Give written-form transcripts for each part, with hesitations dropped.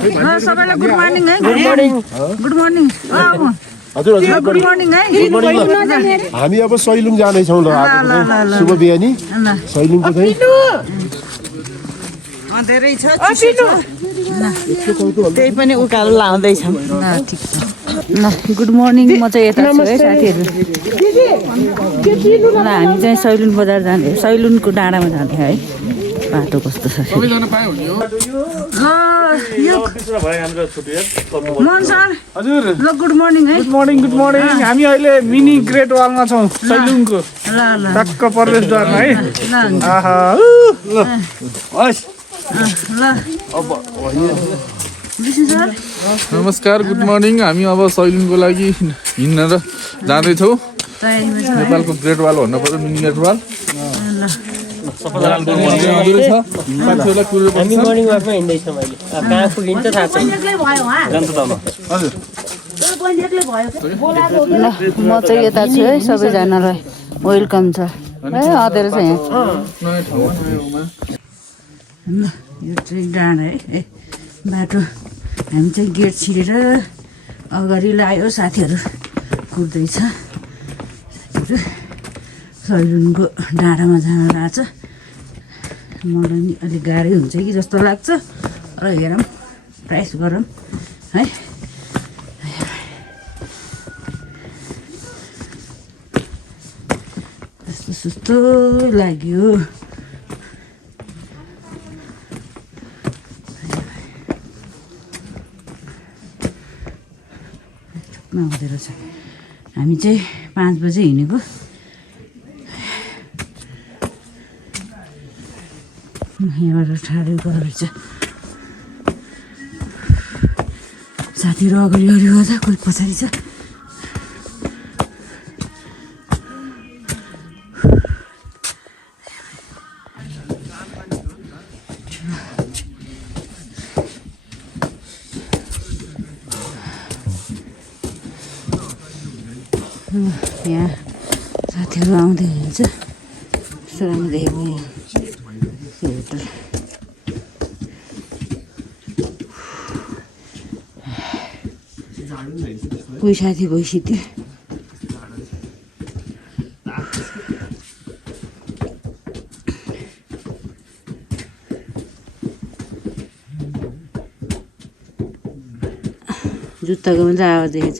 सबैलाई good morning है good morning हजुर हजुर गुड मर्निङ है हामी अब सैलुङ जाँदैछौँ ल शुभ बिहानी सैलुङको चाहिँ धेरै छ त्यही पनि उकालो लाउँदैछौँ ल ठिक छ ल गुड मर्निङ म चाहिँ यता छु है साथीहरू ल हामी चाहिँ सैलुन बजार जाने सैलुनको डाँडामा जाने है बाटो कस्तो छ मोहन सर हजुर ल गुड मर्निङ है गुड मर्निङ हामी अहिले मिनी ग्रेट वालमा छौँ सैलुङको ल ल टक्क प्रवेशद्वारमा है ल आहा हस् ल विष्णु सर नमस्कार गुड मर्निङ हामी अब सैलुनको लागि हिँडेर जाँदैछौँ तयारीमा छ नेपालको ग्रेट वाल भन्नु पर्यो मिनी ग्रेट वाल ल साथीहरूलाई कुरेर हामी मर्निङ वाकमा हिँड्दैछौँ अहिले कहाँ पुगिन्छ थाहा छैन ल म चाहिँ यता छु है सबैजनालाई वेलकम छ है अँधेरो छ यहाँ नयाँ ठाउँमा नयाँ ल यो चाहिँ डाँडा है ए बाटो हामी चाहिँ गेट छिरेर अगाडि लाग्यो साथीहरू कुर्दैछ साथीहरू सैलुनको डाँडामा जान लाग्छ मलाई नि अलिक गाह्रै हुन्छ कि जस्तो लाग्छ र हेरौँ ट्राइस गरौँ है यस्तो सुस्तो लाग्यो हुँदो रहेछ हामी चाहिँ 5 बजे हिँडेको यहाँबाट ठाडो रहेछ साथीहरू अगाडि गर्दा कोही पछाडि छ यहाँ साथीहरू आउँदै हुनुहुन्छ सुरु देखेको होटल कोही साथी गइसक्यो जुत्ताको मात्रै आवाज देखेछ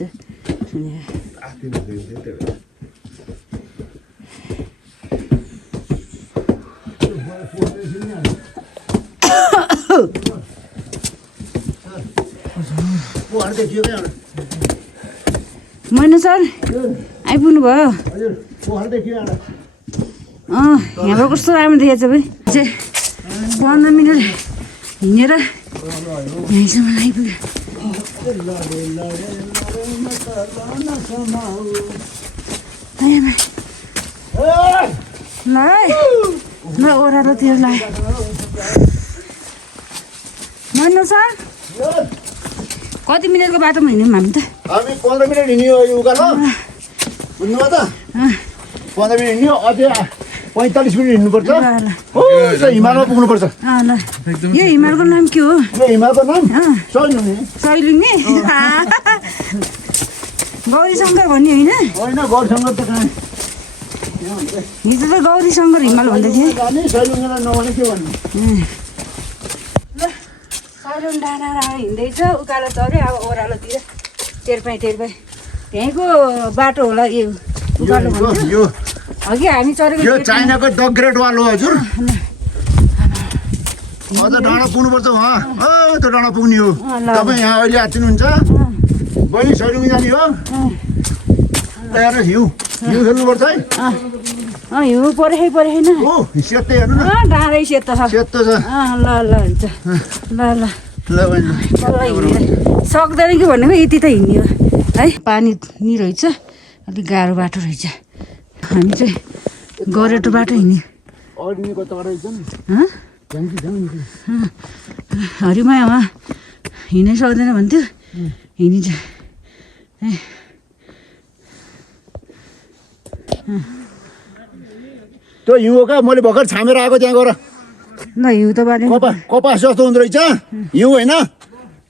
मैना सर आइपुग्नु भयो यहाँबाट कस्तो राम्रो देखेछ भाइ चाहिँ 15 मिनट हिँडेर यहीँसम्म आइपुग्यो ल ल ओह्रालोतिर लाग्यो मैना सर कति मिनटको बाटोमा हिँड्यौँ हामी त हामी 15 मिनट हिँड्यो यो उकालो बुझ्नुभयो त 15 मिनट हिँड्यो अझै 45 मिनट हिँड्नुपर्छ हो हिमालमा पुग्नुपर्छ ल यो हिमालको नाम के हो यो हिमालको नाम सैलुङे गौरी शङ्कर भन्ने होइन होइन गौरसँग त कहाँ हिजो त गौरी शङ्कर हिमाल भन्दै थिएँ सैलुङलाई नभने के भन्नु ल सैलुङ डाँडा हिँड्दैछ उकालो चढ्यो अब ओह्रालोतिर तेर्पाई त्यहीँको बाटो होला यो उकालो भन्छु यो अघि हामी चढेको यो चाइनाको द ग्रेट वाल हो हजुर अझ डाँडा पुग्नुपर्छ उहाँ त्यो डाँडा पुग्ने हो तपाईँ यहाँ अहिले आइदिनुहुन्छ बहिनी सैलुङ जाने हो तयार हिउँ खेल्नुपर्छ है हिउँ परेन हो सेतै हेर्नु न डाँडै सेतो छ सेतो छ ल हुन्छ ल ल बहिनी सक्दैन कि भनेको यति त हिँड्यो है पानी नि रहेछ अलिक गाह्रो बाटो रहेछ हामी चाहिँ गरेटो बाटो हिँड्यो हरिमायामा हिँड्नै सक्दैन भन्थ्यो हिँडिन्छ त्यो हिउँ हो क्या मैले भर्खर छामेर आएको त्यहाँ गएर ल हिउँ त बाटो कपास जस्तो हुँदो रहेछ हिउँ होइन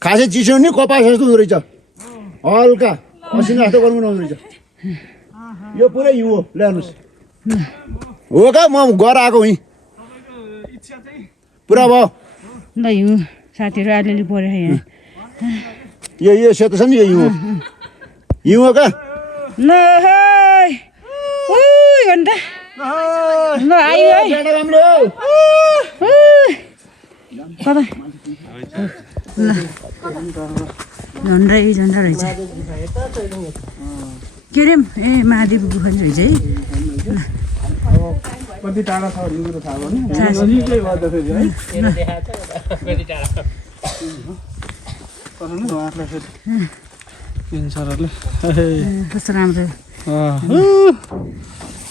खासै चिसो नि कपास जस्तो हुँदो रहेछ हल्का असिना जस्तो गर्नु नहुँदो रहेछ यो पुरै हिउँ हो ल्याउनुहोस् हो क्या म गएर आएको हुँ पुरा भयो ल हिउँ साथीहरू अलिअलि पऱ्यो यहाँ यो सेतो छ नि यो हिउँ हो हिउँ हो क्या ल भन्नु त ल आयो है कता ल झन्डा रहेछ के अरे ए महादेव गुफा रहेछ है कति टाढा छ भन्ने कुरो थाहा भएन नजिकै गर्दाखेरि है उहाँहरूलाई फेरि सरहरूले कस्तो राम्रो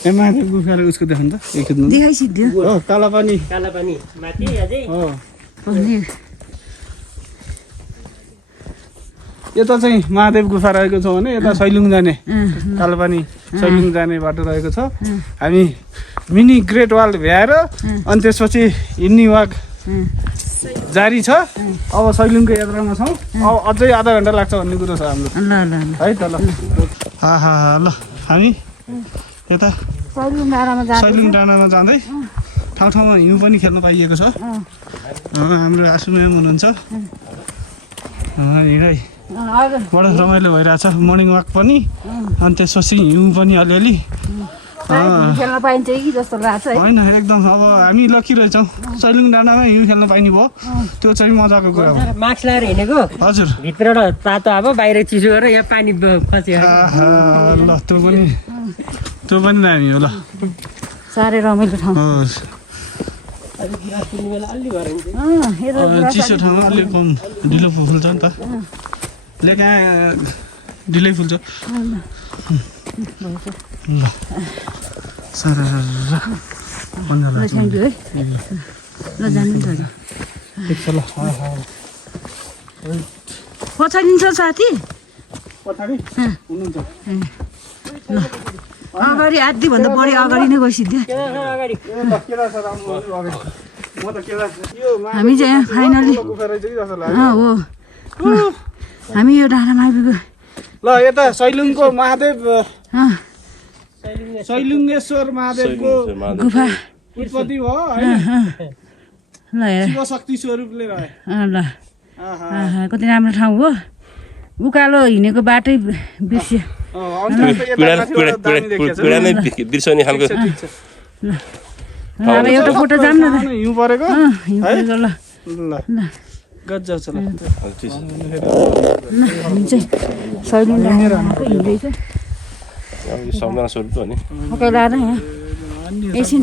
ए माथि गुफा उसको देख्नु त एकखेप देखाइसिद्धि हो काला पानी माथि अझै हो अनि यता चाहिँ महादेव गुफा रहेको छ भने यता सैलुङ जाने कालापानी सैलुङ जाने बाटो रहेको छ हामी मिनी ग्रेट वाल भ्याएर अनि त्यसपछि हिँड्ने वाक जारी छ अब सैलुङको यात्रामा छौँ अब अझै आधा घन्टा लाग्छ भन्ने कुरो छ हाम्रो ल ल ल है त ल ल हामी यता सैलुङ डाँडामा जाँदै ठाउँ ठाउँमा हिउँ पनि खेल्न पाइएको छ हाम्रो आसु म्याम हुनुहुन्छ हिँडाइ बडो रमाइलो भइरहेछ मर्निङ वाक पनि अनि त्यसपछि हिउँ पनि अलिअलि खेल्न पाइन्छ कि जस्तो लाग्छ है होइन एकदम अब हामी लकी रहेछौँ सैलुङ डाँडामा हिउँ खेल्न पाइने भयो त्यो चाहिँ मजाको कुरा हो मास्क लाएर हिँडेको हजुर भित्रबाट तातो अब बाहिर चिसो गरेर यहाँ पानी फस्यो ल त्यो पनि दामी हो ल साह्रै रमाइलो ठाउँ चिसो ठाउँमा अलिक कम ढिलो फुल्छ नि त कहाँ ढिलै फुल्छ ल सारा थ्याङ्क यू है ल जानु नि त पछाडि छ साथी अगाडि आधीभन्दा बढी अगाडि नै गइसिद्यो हामी चाहिँ यहाँ फाइनली हो हामी यो डाँडामा आइपुग्यो ल यता सैलुङको महादेव सैलुङेश्वर महादेवको गुफा उत्पत्ति भयो होइन ल हेर शिवशक्ति स्वरूपले रहे ल कति राम्रो ठाउँ हो उकालो हिँडेको बाटै बिर्स्यो बिर्सने खालको अब एउटा फोटो जाऊँ न त हिउँ परेको हिउँ परेको ल ल गज छ ल हामी चाहिँ सैलुङ डाँडाको हिँड्दैछ सम्झना स्वरूप हो नि पकाइ लाएर यहाँ एकछिन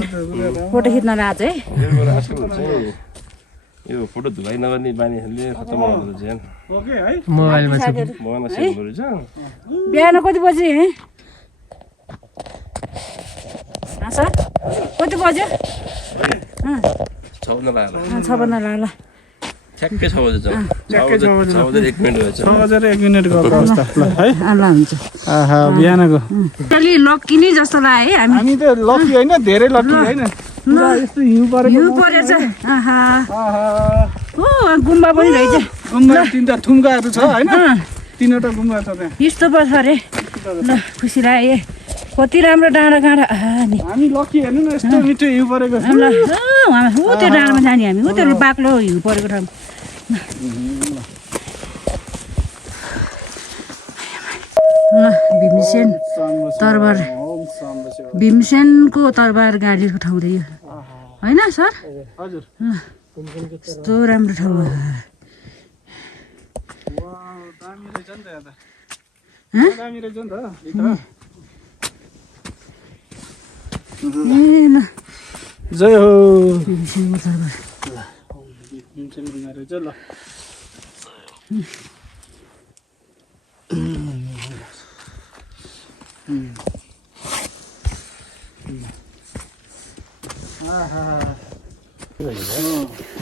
फोटो खिच्न लाएको है आजकल चाहिँ यो फोटो धुलाइ नगर्ने बानीहरूले खत्तम गर्दो रहेछ ओके है मोबाइलमा छ मोबाइलमा सेभ गर्दो रहेछ बिहान कति बजी है सर कति बज्यो 6 बजे लाग्यो 6 बज्न लाग्ला ठ्याक्कै 6 बजे जाउँ 6 बजे 1 मिनेट भएछ 6 बजेर 1 मिनेटको अवस्था ल है ल हुन्छ आहा बिहानको अलि लक्की नै जस्तो लाग्यो है हामी त लकी होइन धेरै लकी होइन पुरा यस्तो हिउँ परेको हिउँ परेछ आहा आहा ओ गुम्बा पनि रहेछ गुम्बा तीनटा थुम्काहरू छ होइन तीनवटा गुम्बा छ त्यहाँ यस्तो पो छ अरे ल खुसी लाग्यो कति राम्रो डाँडा काँडा नि हामी लकी हेर्नु न यस्तो मिठो हिउँ परेको छ ल ऊ त्यो डाँडामा जाने हामी ऊ त्यो बाक्लो हिउँ परेको ठाउँ ल भीमसेन तरबार भीमसेनको तरबार गाडीको ठाउँ थियो होइन सर हजुर यस्तो राम्रो ठाउँ दामी रहेछ नि त यहाँ त दामी रहेछ नि त भित्र ए ल जय हो भीमसेनको तरबार रहेछ ल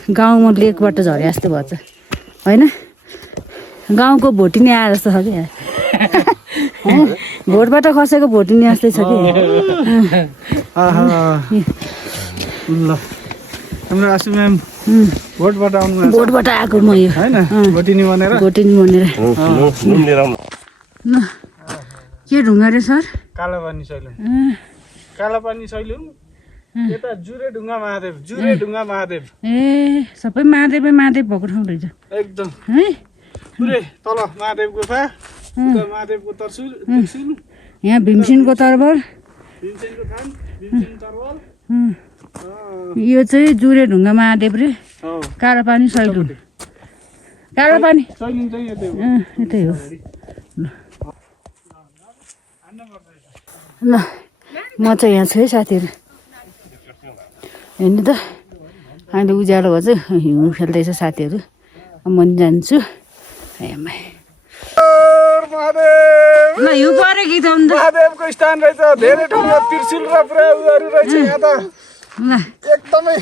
गाउँमा लेकबाट झरे जस्तो भएछ होइन गाउँको भोटिनी आएर जस्तो छ क्या भोटबाट खसेको भोटिनी जस्तै छ कि ल हाम्रो आसु म्याम भोटबाट आउनु बोटबाट आएको म यो होइन भोटिनी बनेर भोटिनी बनेर नुन लिएर आउनु ल के ढुङ्गा रे सर कालापानी सैलुङ कालापानी सैलुङ यता जुरे ढुङ्गा महादेव ए सबै महादेव भएको ठाउँ रहेछ एकदम है पुरै तल महादेव गुफा उता महादेवको त्रिशूल यहाँ भीमसेनको तरबल भीमसेनको थान भीमसेन तरवाल यो चाहिँ जुरे ढुङ्गा महादेव रे हो कालापानी सैलुङ कालापानी सैलुङ चाहिँ यतै हो यतै हो ल म चाहिँ यहाँ छु है साथीहरू हेर्नु त अहिले उज्यालो भएछ हिउँ खेल्दैछ साथीहरू म नि जान्छु ल हिउँ पऱ्यो कि त अन्त महादेवको स्थान रहेछ धेरै ठाउँमा त्रिशूल र पुरा उयोहरू रहेछ यहाँ त ल एकदमै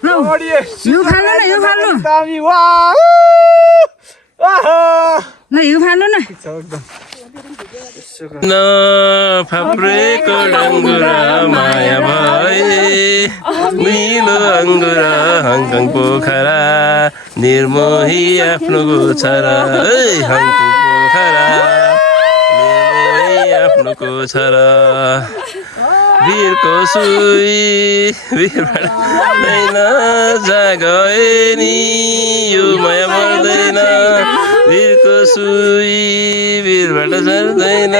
ल हिउँ फाल्नु न हिउँ फाल्नु दामी वाह आहा ल हिउँ फाल्नु न न फाप्रेको डङ्गुरा माया भए निलो अङ्गुरा हङकङ पोखरा निर्मोही आफ्नो गोछरा हङकङ पोखरा निर्मोही आफ्नो गोछरा वीरको सुई वीरबाट मर्दैन जागए नि यो माया मर्दैन वीरको सुई वीरबाट सर्दैन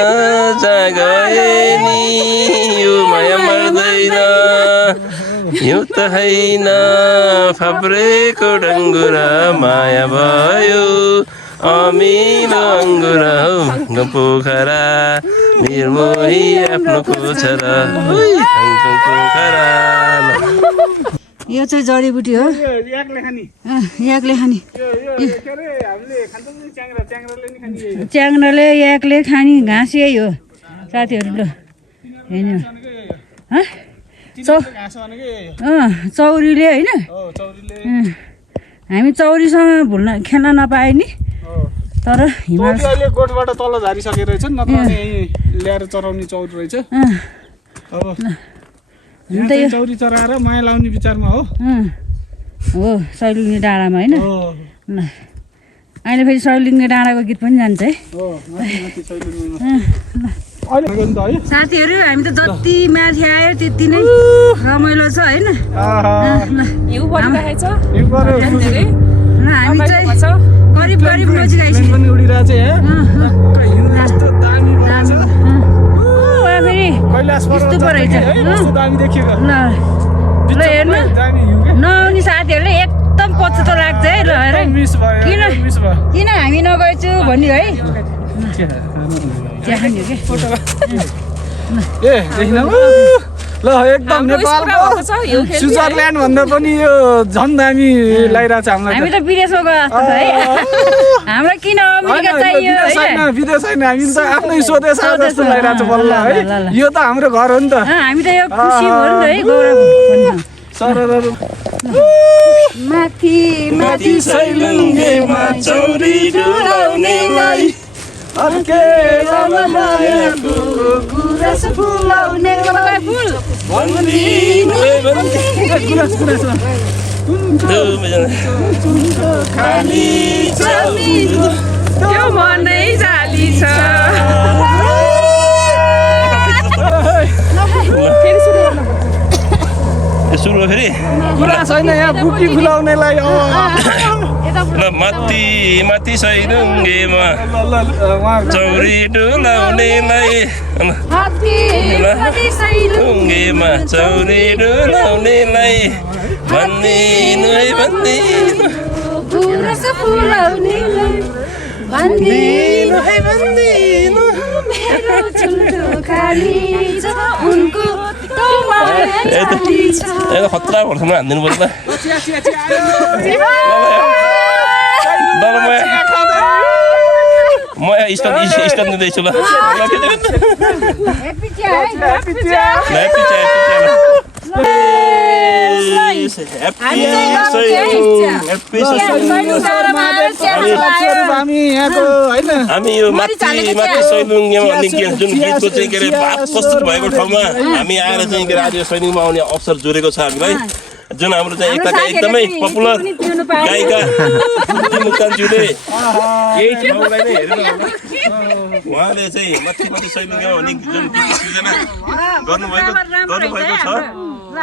जागए नि यो माया मर्दैन यो त होइन फाप्रेको डङ्गुरा माया भयो अमिलो अङ्गुरा हो पोखरा निर्मोही आफ्नो पोखरा पोखरा यो चाहिँ जडीबुटी हो याकले खानी याकले खाने के अरे हामीले खान्छौँ नि च्याङ्ग्राले नि खानी च्याङ्ग्राले याकले खाने घाँस यही हो साथीहरू ल होइन घाँस भनेकै चौरीले होइन हो चौरीले हामी चौरीसँग भुल्न खेल्न नपाए नि तर हिमाल चौरी अहिले गोठबाट तल झारिसकेको रहेछ नि नत्र भने यहीँ ल्याएर चराउने चौरी रहेछ अब यहाँ चाहिँ चौरी चराएर माया लाउने विचारमा हो सैलुङ्गे डाँडामा होइन ल अहिले फेरि सैलुङ्गे डाँडाको गीत पनि जान्छ है हो माथि माथि सैलुङमा अहिले नि त है साथीहरू हामी त जति माथि आयो त्यति नै रमाइलो छ होइन हिउँ ल हामी चाहिँ करिब करिब नजिक पनि उडिरहेको छ यहाँ हिउँ यस्तो दामी फेरि कैलाश पर्वत यस्तो पो रहेछ कस्तो दामी देखिएको ल हेर्नु दामी हिउँ नआउने साथीहरूले एकदम पछुतो लाग्छ है ल हेर मिस भयो मिस भयो किन हामी नगएछु भन्ने है त्यहाँ खाने हो कि ए देखिन ल एकदम नेपालको स्विजरल्यान्ड भन्दा पनि यो झन् दामी लगाइरहेको छ हामीलाई हामी त विदेशमा गयो जस्तो छ है हाम्रो किन अमेरिका चाहियो होइन विदेश होइन हामी त आफ्नै स्वदेश आयो जस्तो लगाइरहेको छ बल्ल है यो त हाम्रो घर हो नि त हामी त यो खुसी भयो नि त है गौरव सरर माथि माथि सैलुङ्गेमा चौरी डुलाउनेलाई अर्केर मायाको गुराँस फुलाउने फुल खाली त्यो मनै जाली छ सुरु भयो फेरि कुरा छैन यहाँ बुकी फुलाउनेलाई ल माथि माथि सैलुङ्गेमा चौरी डुलाउनेलाई सैलुङ्गेमा चौरी डुलाउनेलाई भन्दिनु है भन्दिनु भन्दिनु है भन्दिनु खतरा भर्खरमा हानिदिनु पर्छ म स्टन दिँदैछु ल हामी यो माथि सैलुङ्गेमा जुन गीतको चाहिँ के अरे भाव प्रस्तुत भएको ठाउँमा हामी आएर चाहिँ के अरे आज यो सैलुङमा आउने अवसर जोडेको छ हामीलाई जुन हाम्रो चाहिँ एकताका एकदमै पपुलर गायिका मुक्तानज्यूले यही ठाउँलाई नै हेरेर उहाँले चाहिँ माथि सैलुङ अनि जुन गीत सृजना गर्नुभएको छ र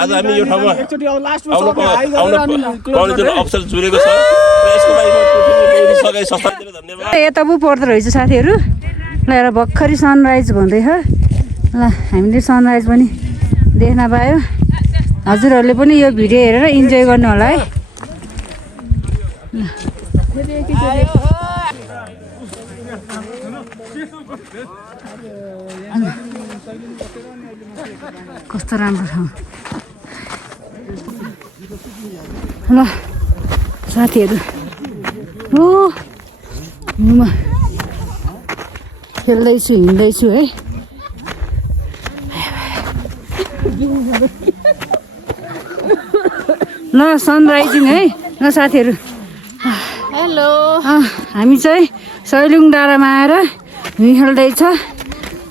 आज हामी यो ठाउँमा आउनु पाउने जुन अवसर जुरेको छ र यसको लागि सरकारी संस्थातिर धन्यवाद। यता पो पर्दो रहेछ साथीहरू। ल हेर भर्खरै सनराइज भन्दैछ। ल हामीले सनराइज पनि देख्न पायो। हजुरहरूले पनि यो भिडियो हेरेर इन्जोय गर्नु होला है। कस्तो राम्रो ठाउँ। ल साथीहरू हो हिउँमा खेल्दैछु हिँड्दैछु है। ल सनराइजिङ है। ल साथीहरू हेलो हामी चाहिँ सैलुङ डाँडामा आएर हिउँ खेल्दैछ।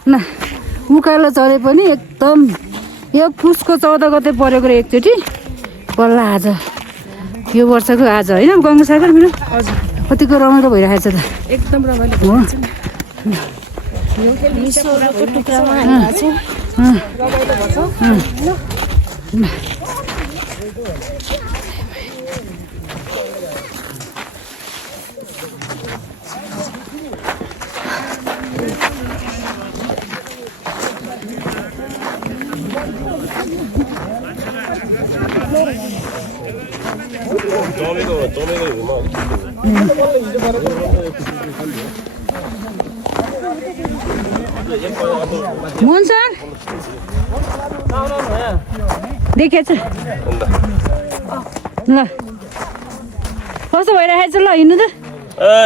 ल उकालो चढे पनि एकदम यो पुसको 14 गते परेको एकचोटि बल्ल आज यो वर्षको आज होइन गङ्गा सागर मेरो हजुर कतिको रमाइलो भइरहेको छ त एकदम रमाइलो हो। मोहन सर देखेछ ल कस्तो भइरहेछ ल हिँड्नु त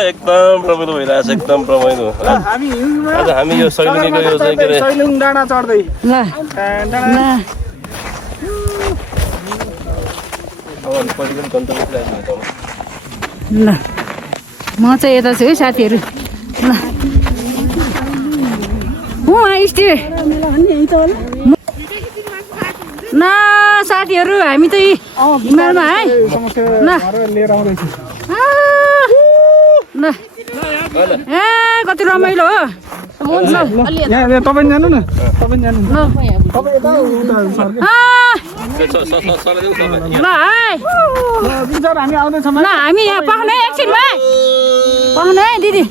एकदम रमाइलो भइरहेछ एकदम रमाइलो। आज हामी यो सैलुङको यो चाहिँ के अरे सैलुङ डाँडा चढ्दै ल ल म चाहिँ यता छु है साथीहरू। ल स्टे न साथीहरू हामी चाहिँ हिमालमा है। ल ल ए कति रमाइलो हो। तपाईँ जानु न तपाईँ जानु ल है हामी आउँदैछौँ। ल हामी यहाँ पाउनु है एकछिनमा पाउनु है दिदी।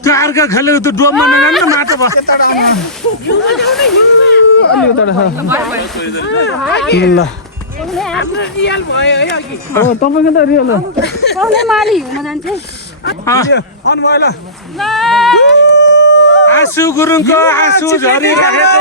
कारका खेलेको त डोबमा नजानु माटो बस ल तपाईँको त रियल आँसु गुरुङको आँसु झरिरहेको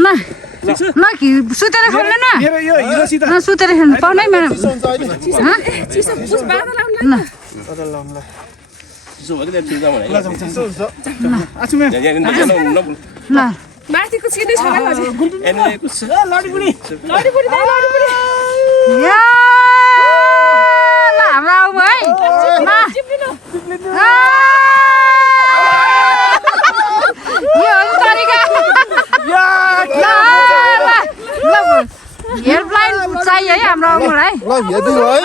ल सुतेर खेल्नु न सुतेर खेल्नु पाउनै म्याडम ल माथिको सिधै छ हाम्रो आऊ है हेल्पलाइन चाहियो है हाम्रो आउनुलाई ल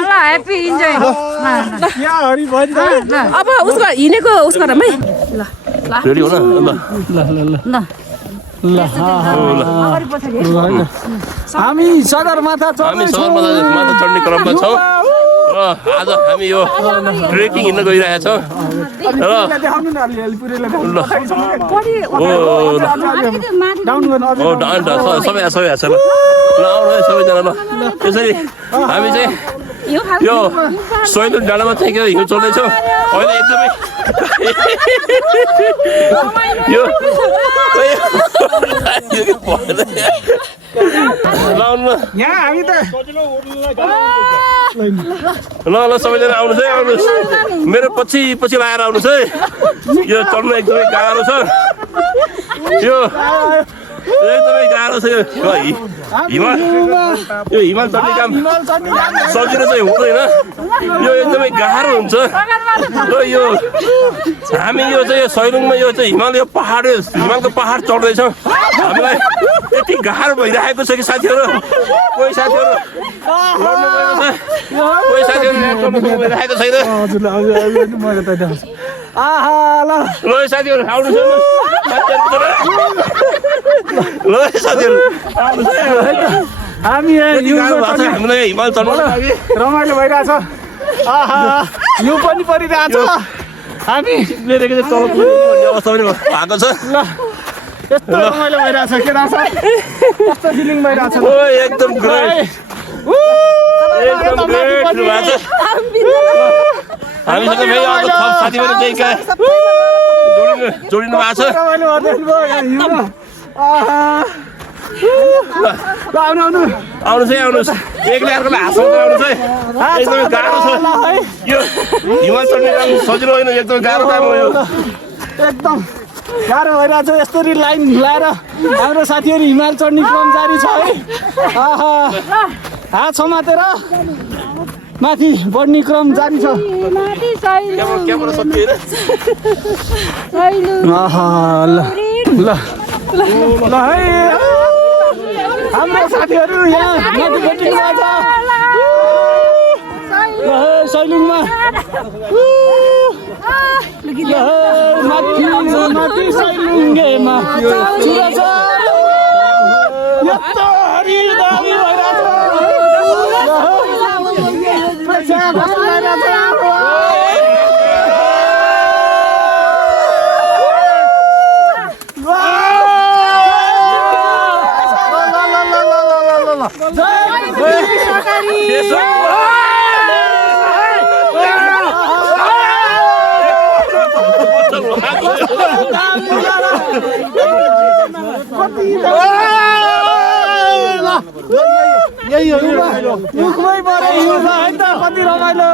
ह्याप्पी इन्जोय अब उसको हिँडेको उसको घरमै ल रेडी हो न ल ल हामी सगरमाथा हामी सगरमाथा चढ्ने क्रममा छौँ र आज हामी यो ट्रेकिङ हिँड्न गइरहेका छौँ र सबै छ ल आउनु है सबैजना ल यसरी हामी चाहिँ यो सैलुङ डाँडामा चाहिँ हिउँ चल्दैछौँ अहिले एकदमै यो यहाँ हामी त ल सबैजना आउनुहोस् है आउनुहोस् मेरो पछि पछि लगाएर आउनुहोस् है यो चढ्नु एकदमै गाह्रो छ यो एकदमै गाह्रो छ यो हिमाल चढ्ने काम सजिलो चाहिँ हुँदैन यो एकदमै गाह्रो हुन्छ र यो हामी यो चाहिँ सैलुङमा यो चाहिँ हिमालको पहाड चढ्दैछौँ हामीलाई यति गाह्रो भइरहेको छ कि साथीहरू कोही साथीहरू लड्नु गएको छ कोही साथीहरू भइरहेको छैन ल साथीहरू आउनुहोस् ल साथीहरू हामी हामीलाई हिमाल चढ्नु लागि रमाइलो भइरहेछ हिउँ पनि परिरहेछ हामी अवस्था पनि भएको छ ल यस्तो रमाइलो भइरहेछ के थाहा छ कस्तो फिलिङ भइरहेछ एकदम ग्रेट भएको छ हामीसँग फेरि अब थप साथी पनि चाहिँ जोडिनु भएको छ आउनुहोस् है आउनुहोस् एकले अर्कोलाई हाँसाउँदै आउनुहोस् है एकदमै गाह्रो छ यो हिमाल चढ्ने काम सजिलो होइन एकदमै गाह्रो काम हो यो एकदम गाह्रो भइरहेछ यसरी लाइन लाएर हाम्रो साथीहरू हिमाल चढ्ने क्रम जारी छ है हात समातेर माथि बढ्ने क्रम जारी छ ल है हाम्रो साथीहरू यहाँ माथि भेटिनु छ सैलुङमा माथि सैलुङमा यस्तो हरिदामी यही हो मुखमै परे हिउँ छ है त कति रमाइलो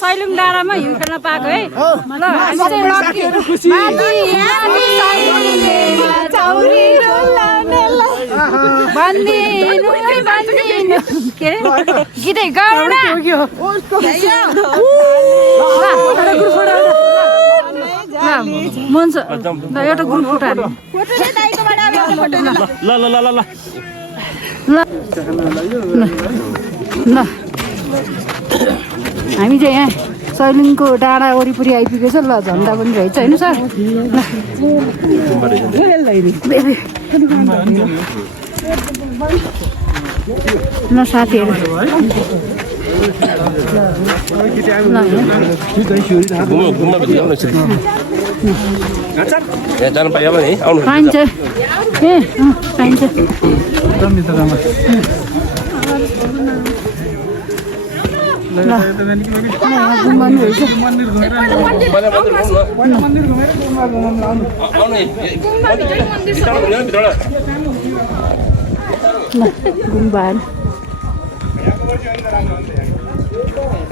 सैलुङ डाँडामा हिउँ खेल्न पाएको है ल हामी चाहिँ गीतै गाउँ न मन्छ ल एउटा ग्रुप ल हामी चाहिँ यहाँ सैलुङको डाँडा वरिपरि आइपुगेको छ ल झन्डा पनि रहेछ होइन सर ल साथीहरू जानु पाइहाल्यो नि आउनु पाइन्छ ए पाइन्छ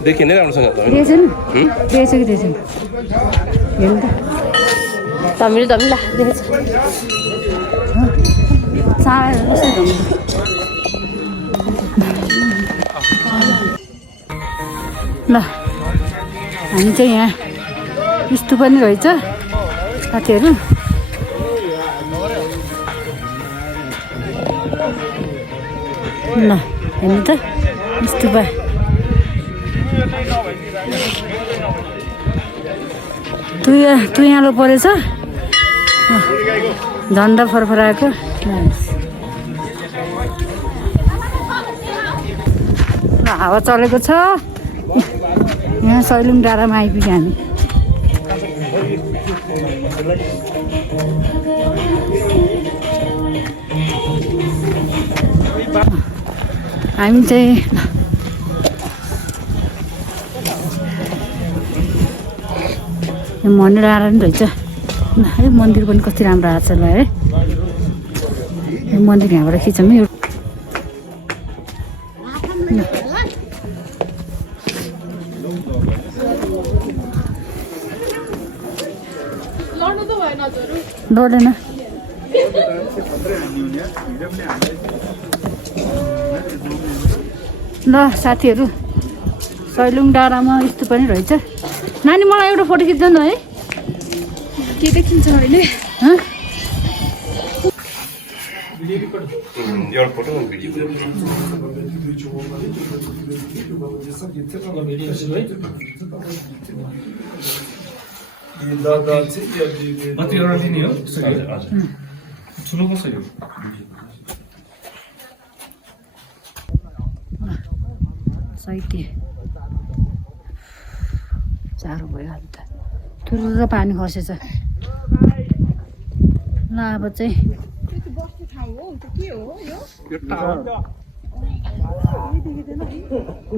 देखिए नहीं राम्रोसँग तमिल ल हामी चाहिँ यहाँ यस्तो पनि रहेछ साथीहरू। ल हेर्नु त यस्तो भयो। तुयालो परेछ झन्डा फरफराएको। हावा चलेको छ यहाँ सैलुङ डाँडामा आइपुग्यो हामी चाहिँ मन्दिर डाँडा पनि रहेछ। यो मन्दिर पनि कति राम्रो आएको छ ल है। यो मन्दिर यहाँबाट खिचौँ है। लड्दैन ल साथीहरू सैलुङ डाँडामा यस्तो पनि रहेछ। नानी मलाई एउटा फोटो खिच्दैन है? के देखिन्छ अहिले? एउटा फोटो भिडियो साइते साह्रो भयो अन्त ठुलो पानी खसेछ। ल अब चाहिँ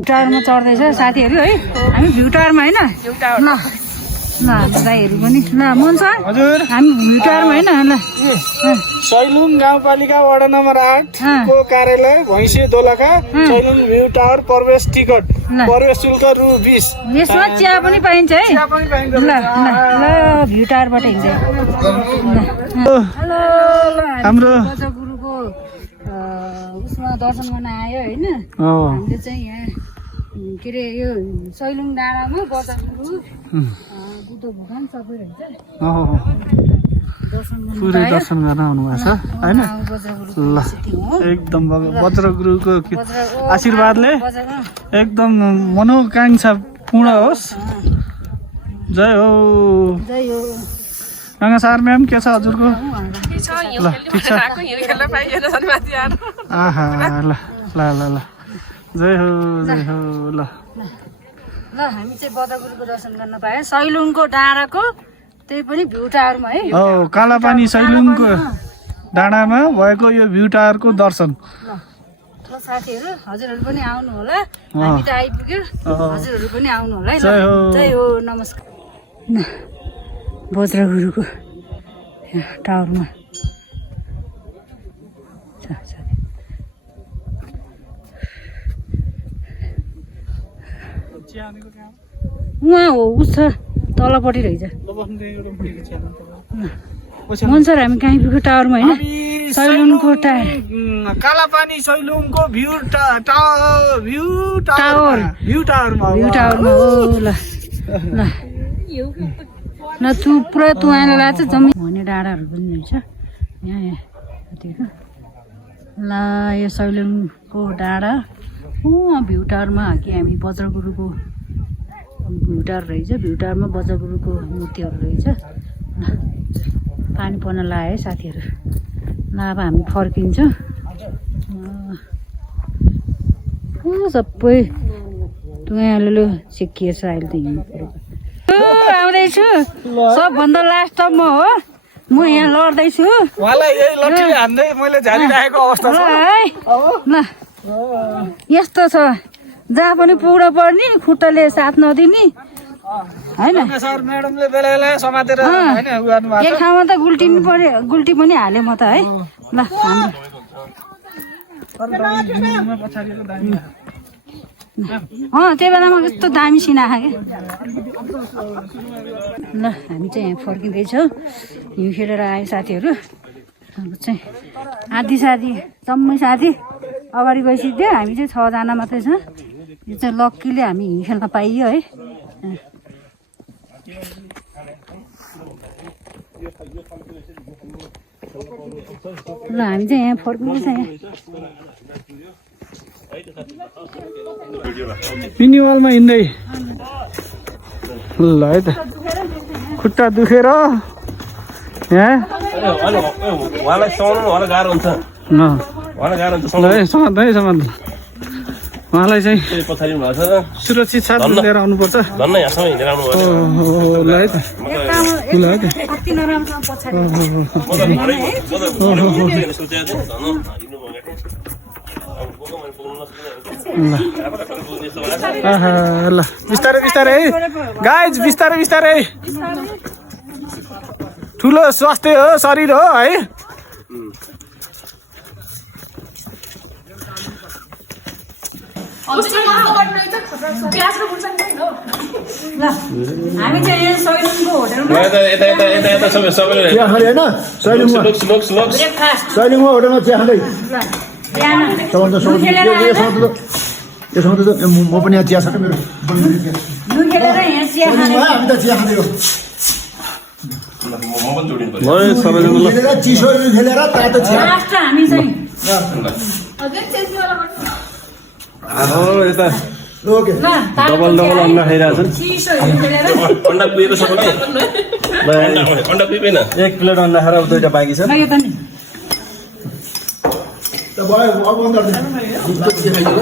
टावरमा चढ्दैछ साथीहरू है। हामी भ्यू टावरमा होइन ल दाइहरू पनि ल मन छ हजुर। हामी भ्यू टावरमा होइन ल सैलुङ गाउँपालिका वडा नम्बर 8 को कार्यालय भैँसे दोलखा सैलुङ भ्यू टावर प्रवेश टिकट प्रवेश शुल्क रु 20। यसमा चिया पनि पाइन्छ है। चिया पनि पाइन्छ। ल ल भ्यू टावरबाट हिँड्छ। हेलो हाम्रो गुरुको उसमा दर्शन गर्न आयो होइन। हामीले चाहिँ यहाँ के अरे यो सैलुङ डाँडामा बजारगुरु बुद्ध भगवान सबै रहेछ। पुरै दर्शन गर्न आउनुभएको छ होइन। ल एकदम वज्रगुरुको आशीर्वादले एकदम मनोकांक्षा पूर्ण होस्। जय हो। गङ्गा सार म्याम के छ हजुरको? ल ठिक छ। आहा ल ल ल ल जय हो जय हो। ल ल हामी चाहिँ बजारगुरुको दर्शन गर्न पायौँ सैलुङको डाँडाको, त्यही पनि भ्यू टावरमा है। हो कालापानी सैलुङको डाँडामा भएको यो भ्यू टावरको दर्शन। ल साथीहरू हजुरहरू पनि आउनु होला। हामी त आइपुग्यो, हजुरहरू पनि आउनु होला है। जय हो नमस्कार। बज्रगुरुको टावरमा उहाँ हो उस छ तलपट्टि रहेछ। मन सर हामी कहीँ पुग्यो टावरमा होइन सैलुङको कालापानी सैलुङको भ्यू टावरमा हो। ल ल ल पुरा तुवाएर लाग्छ जम्मै भन्ने डाँडाहरू पनि रहेछ यहाँ कतिको। ल यो सैलुङको डाँडा भ्यू टावरमा कि हामी बज्रगुरुको भ्यू टावर रहेछ। भ्यू टावरमा बज्रगुरुको मूर्तिहरू रहेछ। पानी पर्न लाग्यो है साथीहरू। ल अब हामी फर्किन्छौँ। सबै तुवालो सेकिएछ अहिले त हिँड्नु पऱ्यो। आउँदैछु सबभन्दा लास्ट म हो। म यहाँ लड्दैछु है। ल यस्तो छ जहाँ पनि पुग्न पर्ने खुट्टाले साथ नदिने होइन। एक ठाउँमा त गुल्टिनु पर्यो, गुल्टी पनि हालेँ म त है। ल त्यो बेलामा कस्तो दामी सिना क्या। ल हामी चाहिँ यहाँ फर्किँदैछौँ। हिउँ खेलेर आयो साथीहरू। अब चाहिँ आधी साथी जम्मै साथी अगाडि गइसक्यो। हामी चाहिँ 6 जना मात्रै छ। यो चाहिँ लक्कीले हामी हिउँ खेल्न पाइयो है। ल हामी चाहिँ यहाँ फर्किँदैछ यहाँ पिनिवालमा हिँड्दै ल है त खुट्टा दुखेर यहाँ उहाँलाई समाउनु उहाँलाई गाह्रो हुन्छ उहाँलाई गाह्रो हुन्छ समात्नु है समात्नु उहाँलाई चाहिँ पछाडि भएको छ सुरक्षित साथ लिएर आउनुपर्छ धन्न यहाँसम्म हिँडेर आउनु भयो ल है त ल है त कति नराम्रोसँग पछाडि म त सोचेको थिएँ धन्न हिँड्नु भनेको अब बोको मैले पुग्नु नसक्ने ल बिस्तारै बिस्तारै है गाइज बिस्तारै बिस्तारै ठुलो स्वास्थ्य हो शरीर हो है हामी चाहिँ यहाँ सैलुङको होटलमा यता सबैले चिया खाँदै होइन सैलुङमा ब्रेकफास्ट सैलुङमा होटलमा चिया खाँदै बिहान म पनि यहाँ चिया छ मेरो दुखेर यहाँ चिया खाने हामी त चिया खाँदै हो म पनि जोडिनु पर्यो चिसो खेलेर तातो चिया लास्ट हामी चाहिँ यता ओके डबल अन्डा खाइरहेको छ चिसो खेलेर अन्डा पुगेको छ भने अन्डा पुगेन 1 प्लेट अन्डा खाएर 2टा बाँकी छ लग्यो त नि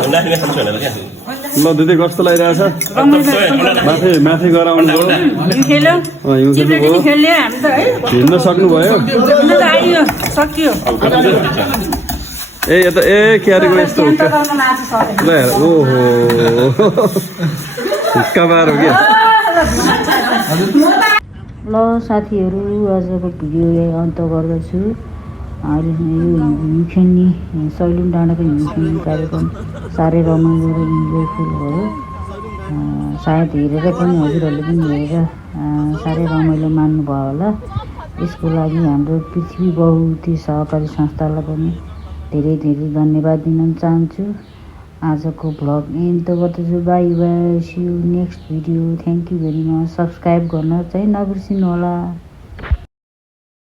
अन्डा खाने खान्छु भनेर क्या ल दुधै कस्तो लागिरहेछ माथि गएर आउनुभयो खेल्यो चिप्लेटी खेल्यो हामी त है हिँड्न सक्नुभयो हिँड्न त आइयो सकियो ए यता ए क्यारेको यस्तो सेन्टर गर्न लाग्छ सबै ल ओहो हुक्का बार हो क्या ल साथीहरू आजको भिडियो यही अन्त गर्दछु अहिले यो हिमखेल्ने सैलुङ डाँडाको हिमखेल्ने कार्यक्रम साह्रै रमाइलो र इन्जोयफुल भयो सायद हेरेर पनि हजुरहरूले पनि हेरेर साह्रै रमाइलो मान्नुभयो होला यसको लागि हाम्रो पृथ्वी बहुउद्देश्य सहकारी संस्थालाई पनि धेरै धेरै धन्यवाद दिन चाहन्छु आजको भ्लग एन्ड गर्दछु bye bye see you next video thank you very much subscribe गर्न चाहिँ नबिर्सिनु होला